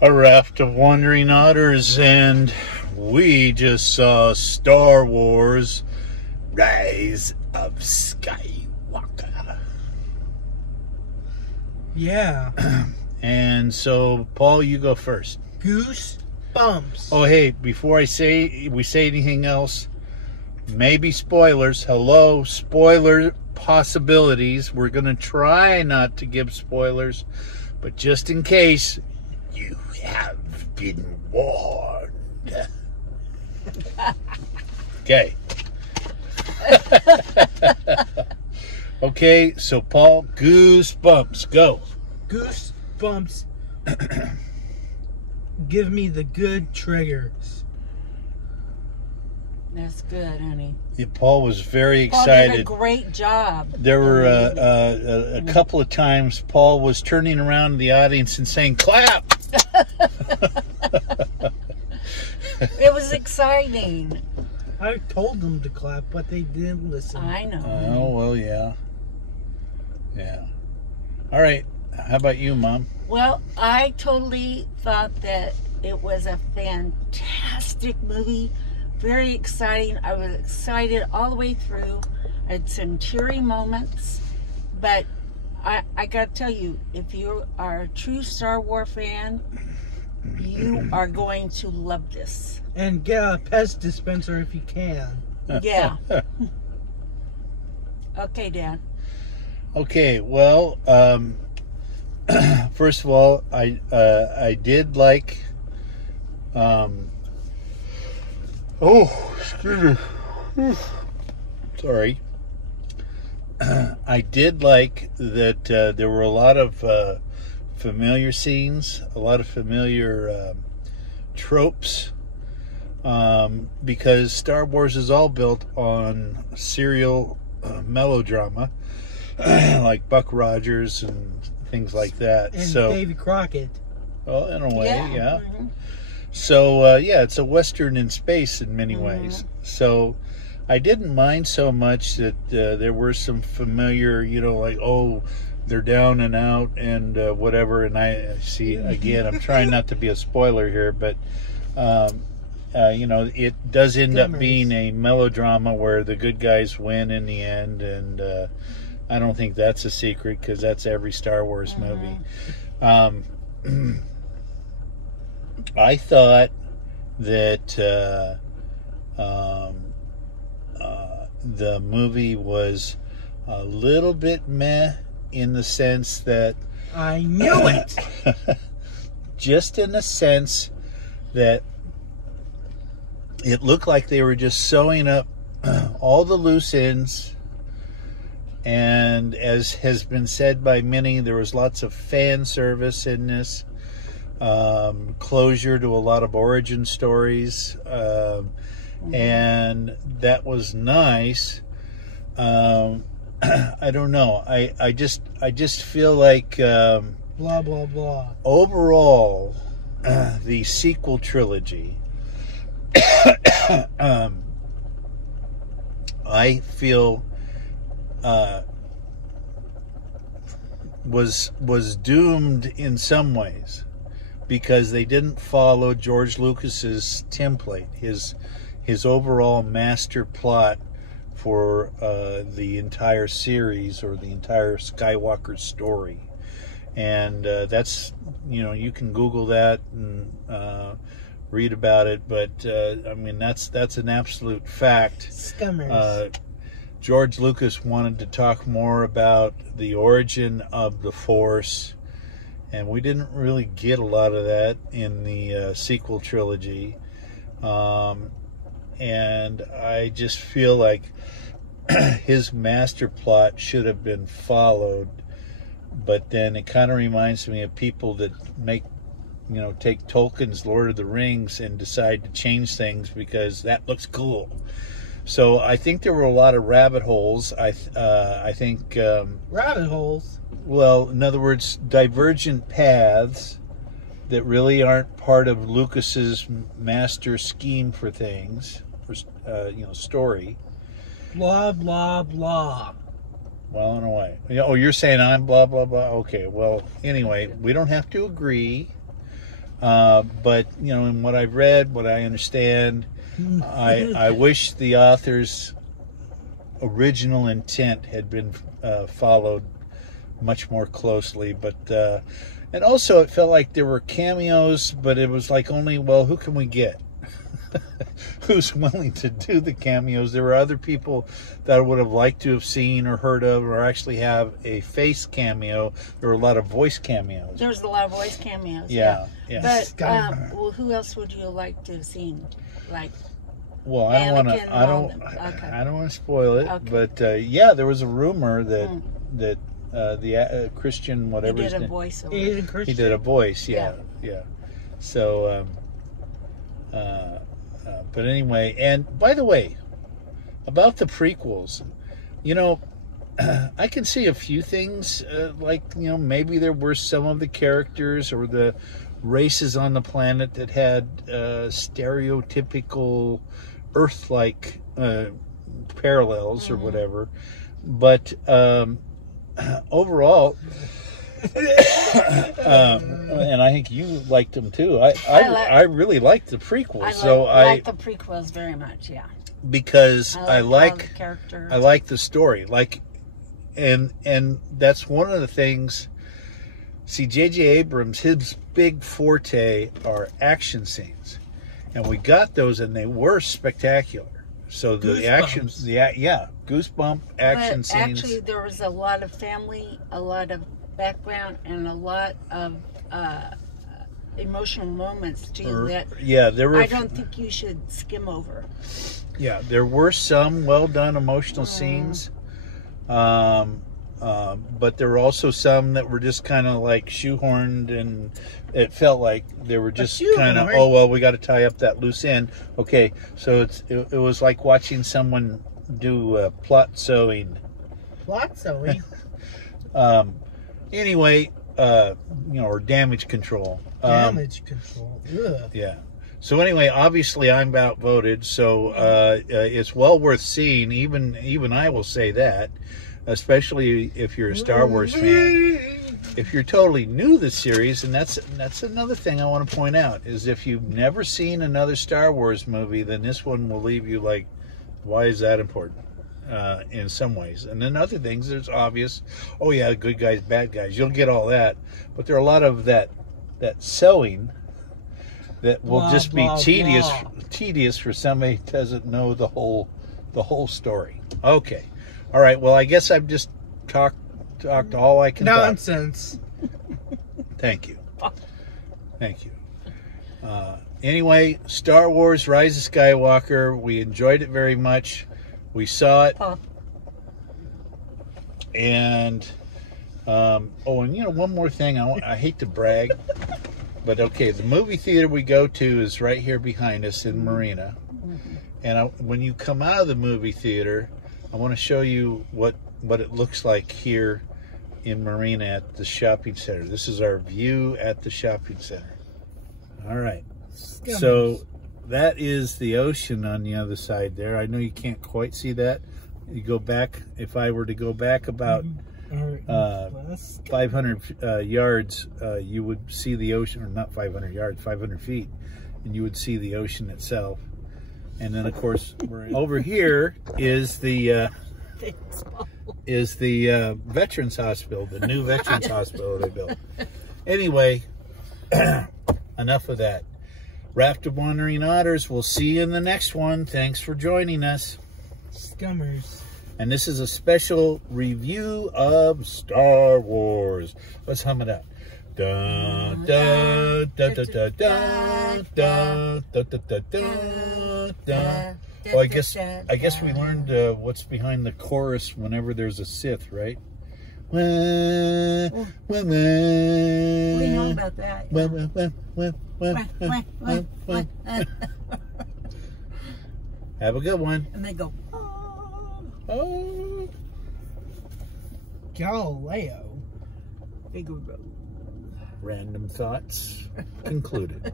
a raft of wandering otters, and we just saw Star Wars Rise of Skywalker. Yeah. And so, Paul, you go first. Goosebumps. Oh, hey, before we say anything else, maybe spoilers. Hello, spoiler possibilities. We're going to try not to give spoilers, but just in case, you have been warned. Okay. Okay, so Paul, goosebumps, go. Goosebumps. Give me the good triggers. That's good, honey. Yeah, Paul was very Paul excited. did a great job. There were a couple of times Paul was turning around to the audience and saying, "Clap!" It was exciting. I told them to clap, but they didn't listen. I know. Oh, well, yeah. Yeah. All right. How about you, Mom? Well, I totally thought that it was a fantastic movie. Very exciting. I was excited all the way through. I had some teary moments. But I got to tell you, if you are a true Star Wars fan, you are going to love this. And get a Pez dispenser if you can. Yeah. Okay, Dan. Okay, well, first of all, I did like, excuse me, sorry, I did like that there were a lot of familiar scenes, a lot of familiar tropes, because Star Wars is all built on serial melodrama, like Buck Rogers and things like that. And so Davy Crockett. well, in a way, yeah. Mm-hmm. So yeah, it's a Western in space in many ways. So I didn't mind so much that there were some familiar, like, oh, they're down and out and whatever. And I see, again, I'm trying not to be a spoiler here, but it does end up being a melodrama where the good guys win in the end, and I don't think that's a secret because that's every Star Wars movie. I thought that the movie was a little bit meh in the sense that I knew it. Just in the sense that it looked like they were just sewing up all the loose ends, and as has been said by many, there was lots of fan service in this, closure to a lot of origin stories, and that was nice. I don't know. I just feel like Blah blah blah. Overall, the sequel trilogy, I feel was doomed in some ways because they didn't follow George Lucas's template, his overall master plot for the entire series or the entire Skywalker story. And that's, you can Google that and read about it, but I mean, that's an absolute fact. Scummers. George Lucas wanted to talk more about the origin of the Force, and we didn't really get a lot of that in the sequel trilogy. And I just feel like his master plot should have been followed, but then it kind of reminds me of people that take Tolkien's Lord of the Rings and decide to change things because that looks cool. So I think there were a lot of rabbit holes. I think rabbit holes. Well, in other words, divergent paths that really aren't part of Lucas's master scheme for things, for story. Blah blah blah. Well, in a way. Oh, you're saying I'm blah blah blah. Okay. Well, anyway, we don't have to agree. But you know, in what I've read, what I understand, I wish the author's original intent had been followed much more closely. But and also it felt like there were cameos, but it was like only, well, who can we get? Who's willing to do the cameos? There were other people that I would have liked to have seen or heard of, or actually have a face cameo. There were a lot of voice cameos. There was a lot of voice cameos. Yeah. But well, who else would you like to have seen? Like, well, I don't want Anakin to. and all them. Okay. I don't want to spoil it. Okay. But yeah, there was a rumor that the Christian, whatever he his did a name, voice. he did a voice. Yeah. So. But anyway, and by the way, about the prequels, you know, I can see a few things, like, you know, maybe there were some of the characters or the races on the planet that had stereotypical Earth-like parallels or whatever. But overall... and I think you liked them too. I really liked the prequels. I like the prequels very much. Yeah, because I like the characters. I like the story. Like, and that's one of the things. See, J.J. Abrams, his big forte are action scenes, and we got those, and they were spectacular. So the actions, goosebump action scenes. Actually, there was a lot of family, a lot of background, and a lot of emotional moments too. There were. I don't think you should skim over. Yeah, there were some well done emotional scenes, but there were also some that were just kind of like shoehorned, and it felt like they were just kind of, oh well, we got to tie up that loose end. Okay, so it was like watching someone do plot sewing. Plot sewing. Anyway, you know, or damage control. Damage control. Ugh. Yeah. So anyway, obviously I'm outvoted, so it's well worth seeing. Even I will say that, especially if you're a Star Wars fan. If you're totally new to the series, and that's another thing I want to point out, is if you've never seen another Star Wars movie, then this one will leave you like, why is that important? In some ways. And then other things, there's obvious, oh yeah, good guys, bad guys, you'll get all that, but there are a lot of that sewing that will just be tedious for somebody who doesn't know the whole story. Okay, all right, well, I guess I've just talked all I can nonsense. Thank you. Anyway, Star Wars Rise of Skywalker, we enjoyed it very much. We saw it, and and you know, one more thing. I hate to brag, but okay, the movie theater we go to is right here behind us in Marina, and when you come out of the movie theater, I want to show you what it looks like here in Marina at the shopping center. This is our view at the shopping center. All right, so. That is the ocean on the other side there. I know you can't quite see that. You go back, if I were to go back about 500 yards, you would see the ocean, or not 500 yards, 500 feet, and you would see the ocean itself. And then, of course, over here is the Veterans Hospital, the new Veterans Hospital they built. Anyway, enough of that. Raft of Wandering Otters. We'll see you in the next one. Thanks for joining us. Scummers. And this is a special review of Star Wars. Let's hum it out. Da da da da da da da da da da da. Oh, I guess we learned what's behind the chorus whenever there's a Sith, right? We know about that. Have a good one. And they go, oh. Galileo. Big road. Random thoughts concluded.